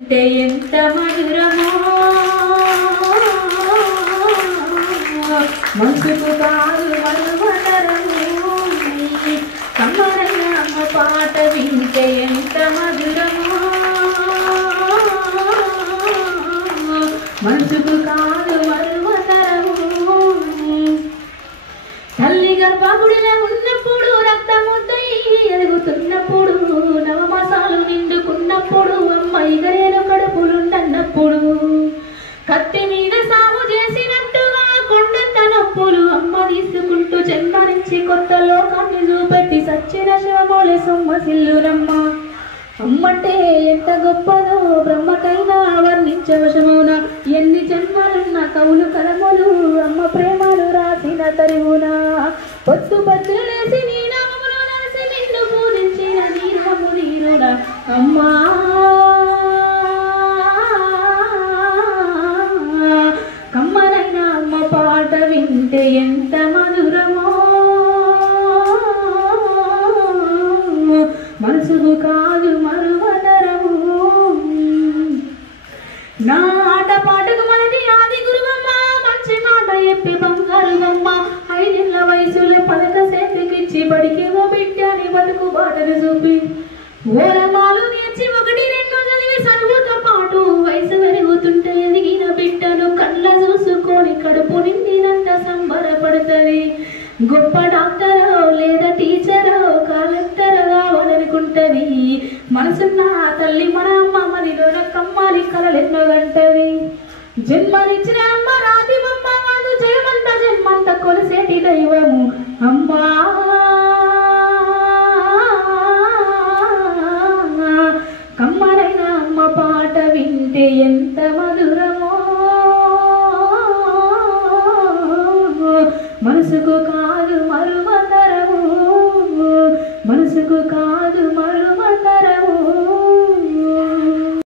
ఎంత మధురమో మనసుకు కాదు మధురమో కమ్మరమ్మ పాట వింటే ఎంత మధురమో మనసుకు కాదు మధురమో తల్లి గర్భగుడిలో ఉన్నప్పుడు రక్తముద్దై ఎదుగుతున్నప్పుడు నవమాసాలు నిండుకున్నప్పుడు అమ్మాయి గరేలు కడుపులుండన్నప్పుడు కత్తి మీద సాము చేసినట్టుగా కొండంత నొప్పులు అమ్మ తీసుకుంటూ జన్మరించి కొత్త లోకాన్ని చూపెట్టి సచ్చిన శివమోలే సొమ్మసిల్లురమ్మ అమ్మంటే ఎంత గొప్పదో బ్రహ్మకైనా వర్ణించవశమౌనా ఎన్ని జన్మలున్న కవులు కలములు అమ్మ ప్రేమలు రాసిన తరువునా పొత్తు పత్రులేసి నీ నామమును నరసి నిన్ను పూజించిన నీ నాము నీరునా అమ్మా కమ్మనైన అమ్మ పాట వింటే ఎంత మధురమో మనసుకు కాదు మరువతరము నా ఆట పాటకు మనది ఆది గురువమ్మ మంచి మాట చెప్పి బంగారువమ్మ 5 ఏళ్ల వయసులో పదక సేతికిచ్చి బడికేవో బిడ్డని బతుకు బాటను చూపి ఓలమాలు నేర్చి 1 2 చదివి చదువుతో పాటు వయసు పెరుగుతుంటే ఎదిగిన బిడ్డను కళ్ళ చూసుకొని కడుపు నిండినంత సంబరపడుతుంది గొప్ప డాక్టరో లేదా టీచరో కలెక్టర్ కావాలనుకుంటది మనసున్న తల్లి మన అమ్మ మదిలోన కమ్మాలి కలలెన్నో గంటది జన్మనిచ్చిన అమ్మ రాతి బొమ్మ కాదు జయమంత జన్మంత కొలిసేటి దైవము అమ్మా కమ్మరైన అమ్మ పాట వింటే ఎంత మధురమో మనసుకు కాదు మరువతరము మనసుకు కాదు మరు